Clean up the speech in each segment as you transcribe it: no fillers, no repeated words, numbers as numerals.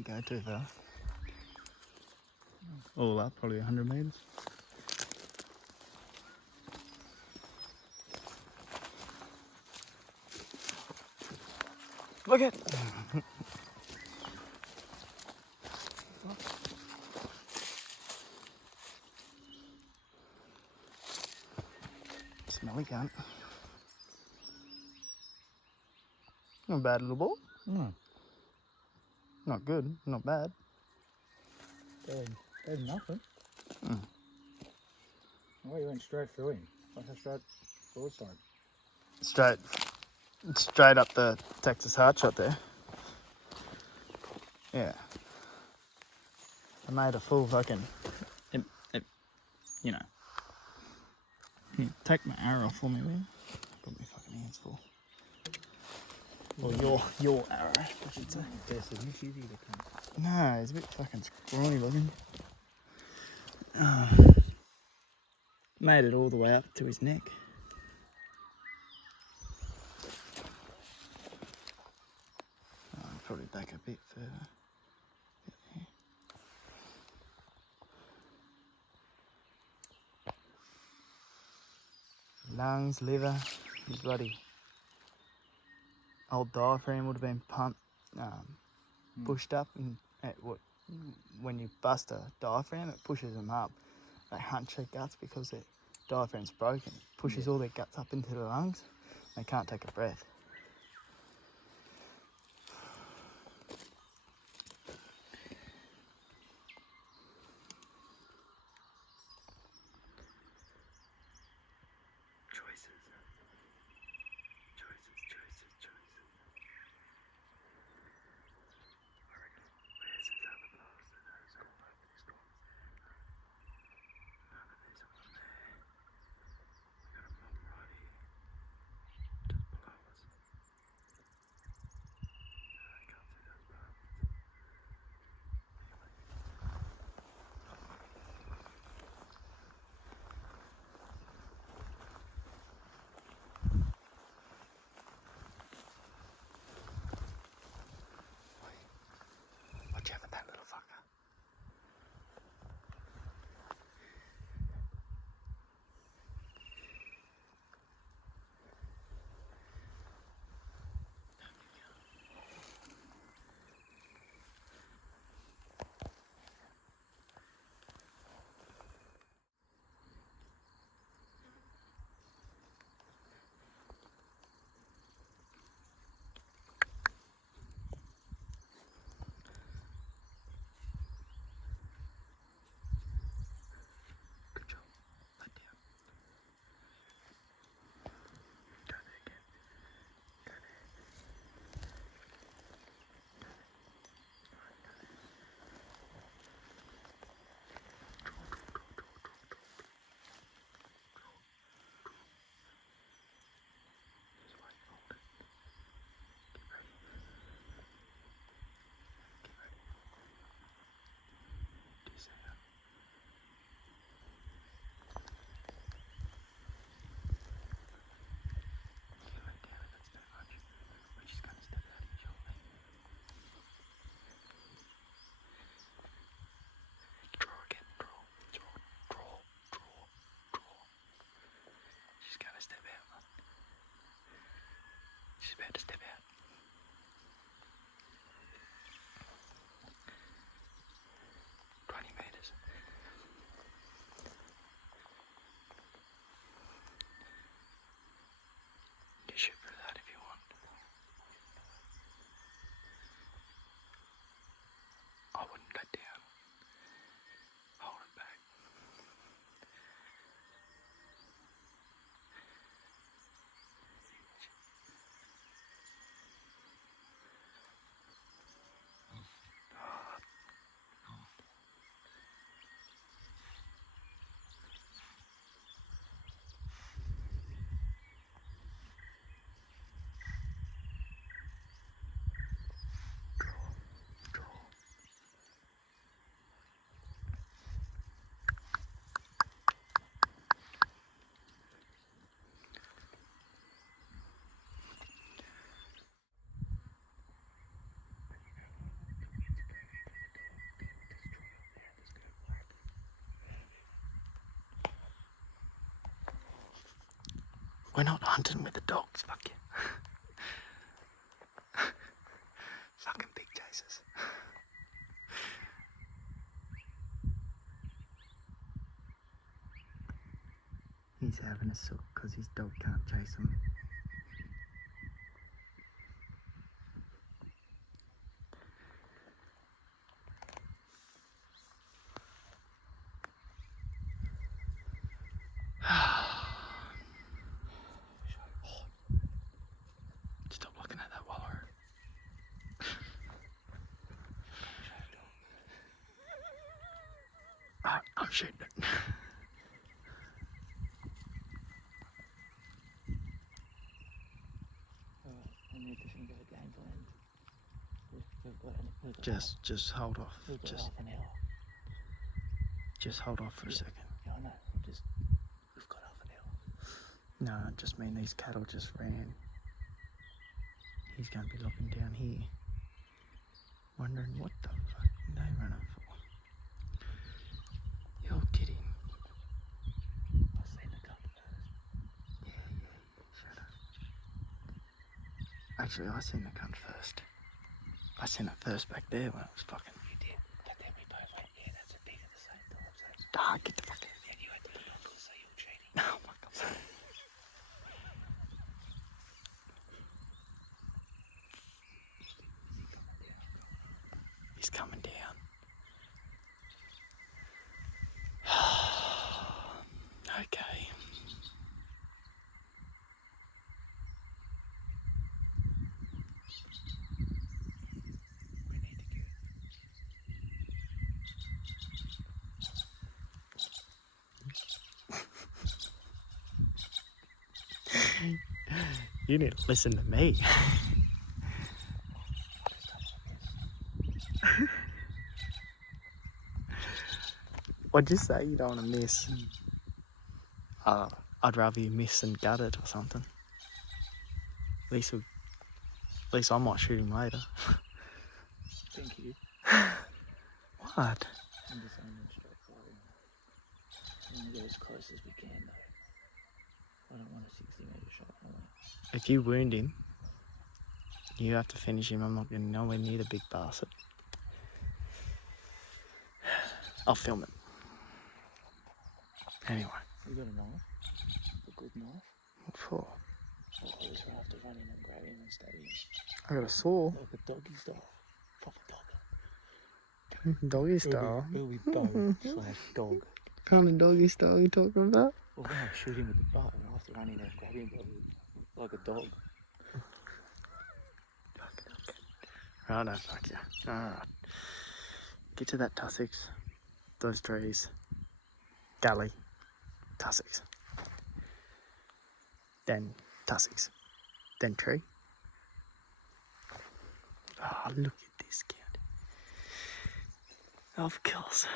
Didn't go too far. All up, probably 100 metres. Look it! Smelly cunt. Not a bad little ball. No. Not good, not bad. There's nothing. Oh, you went straight through him. Like a straight broadside. Straight up the Texas heart shot there. Yeah. I made a full fucking, you know. Here, take my arrow off for me, will you? Got my fucking hands full. Or your arrow, I should say. There's a much easier to come. No, he's a bit fucking scrawny looking. Made it all the way up to his neck. I'll probably back a bit further. Lungs, liver, his bloody old diaphragm would have been pumped, pushed up, and when you bust a diaphragm, it pushes them up. They hunch their guts because their diaphragm's broken. It pushes all their guts up into the lungs. They can't take a breath. Watch out for that little fucker. She's about to step out. 20 metres. You shoot for that if you want. I wouldn't go down. Hold it back. We're not hunting with the dogs, fuck you. Fucking big chasers. He's having a sook because his dog can't chase him. Stop looking at that wallow. Alright, I'm shooting it. I need to think of a game plan. We've got Just hold off. We've got Just half an hour. just hold off for a second. Yeah, I know. We've got half an hour. No, I just mean these cattle just ran. He's going to be looking down here, wondering what the fuck they running for. You're kidding. I've seen the cunt first. Yeah, shut up. Actually, I seen the cunt first. I seen it first back there when it was fucking. You did. But then we both went, yeah, that's a pig at the same time. So Ah, get the fuck out. and you had the uncle, so you're cheating. Oh my god. He's coming down. Okay. We need to get You need to listen to me. What'd you say? You don't want to miss? I'd rather you miss and gut it or something. At least I might shoot him later. Thank you. What? I'm just saying them straightforward. We want to get as close as we can, though. I don't want a 60-metre shot. I want If you wound him, you have to finish him. I'm not getting nowhere near the big bastard. I'll film it. Anyway. You got a knife? A good knife? What for? Oh, I always have to run in and grab him and stab him. I got a saw. Like a doggy style. Proper dog. Doggy style. It'll be bow slash dog. What kind of doggy style are you talking about? Well, when I shoot him with the butt, I have to run in and grab him like a dog. Right, no, fuck yeah. Alright. Get to that tussocks. Those trees. Gully. Tussocks. Then tussocks. Then tree. Oh, look at this kid. Of course.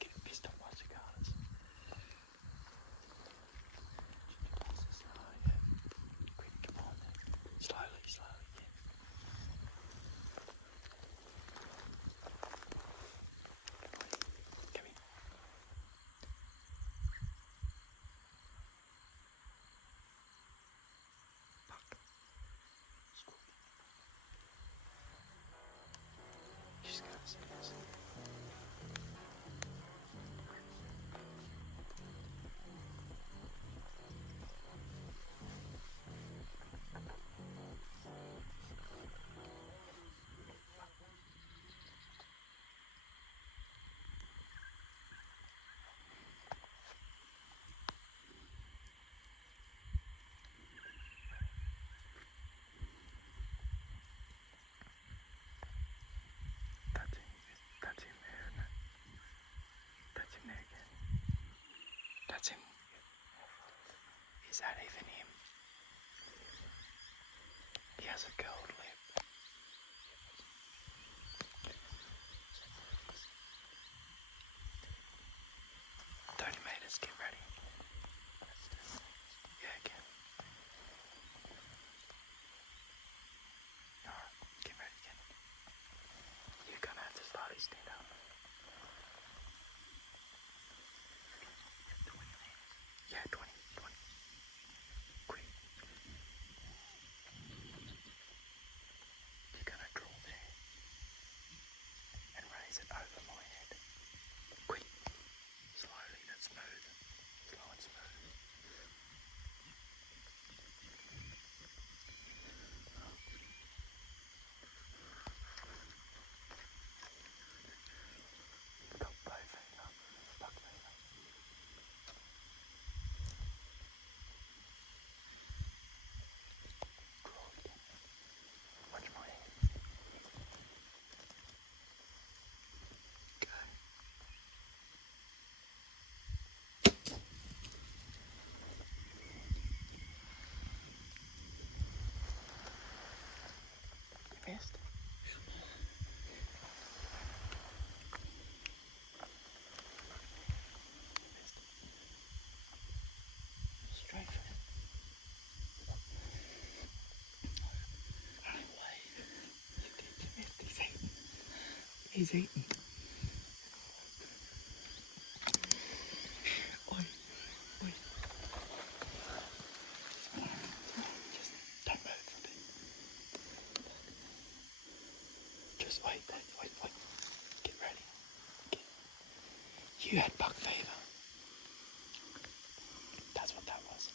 Get pissed off by cicadas. Slow, yeah. Quick, come on. Slowly, slowly, yeah. Come here. Fuck. She's got us. That's him there, isn't it? That's him there again. That's him. Is that even him? has a curled lip. 30 metres, get ready. Yeah, again. Alright, get ready again. You're gonna have to slowly stand up. Yeah, 20. Quick. You're gonna draw there and raise it over my head. Quick. Slowly, that's smooth. Slow and smooth. Buck fever. Buck fever. Draw again. Watch my hand. Go. You missed. Straight for him. No way. You missed. He's eating. He's eating. Oi. Oi. Just don't move a bit. Just wait. Get ready. You had buck fever. That's what that was.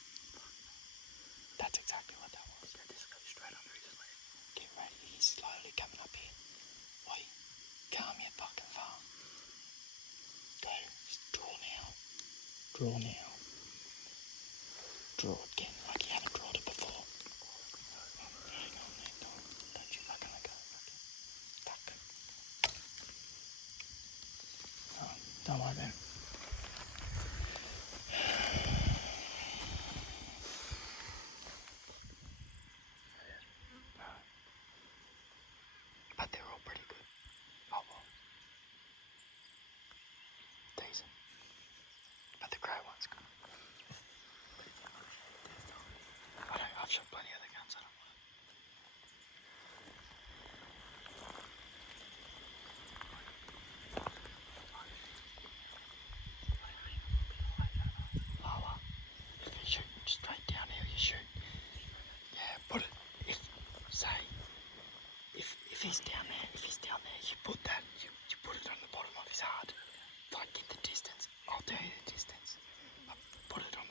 That's exactly what that was. Yeah, just go straight under his leg. Get ready. He's slowly coming up here. Wait. Calm your fucking farm. Go. Just draw now. Draw now. Draw it again like you haven't drawn it before. Hang on. Don't you fucking let go. Fuck. Oh, don't worry about it. But they're all pretty good. Oh well. Decent. But the grey one's good. I've shot plenty of the guns. I don't want it. Lower. If you shoot straight down here, you shoot. Yeah, put it. If he's down there, you put that. You put it on the bottom of his heart. Like get the distance. I'll tell you the distance. Put it on.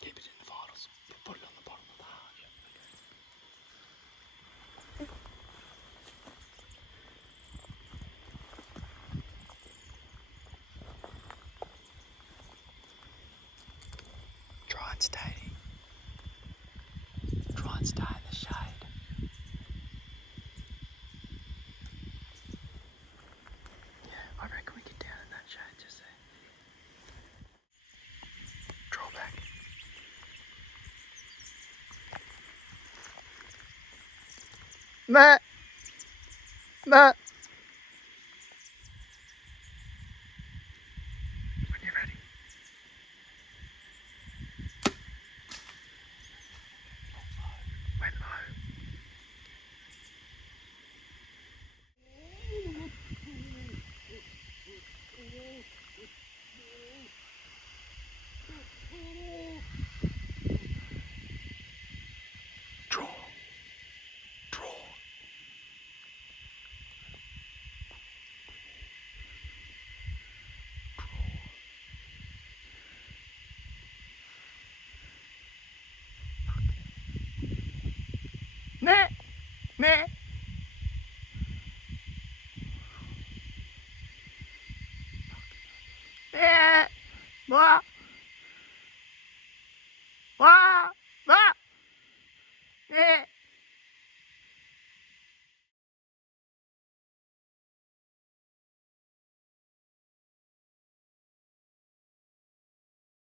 Keep it in the vitals. Put it on the bottom of the heart. Try and stay in the shade. Yeah, I reckon we get down in that shade just there. Draw back. Matt! When you're ready. Went low. Draw. Nah.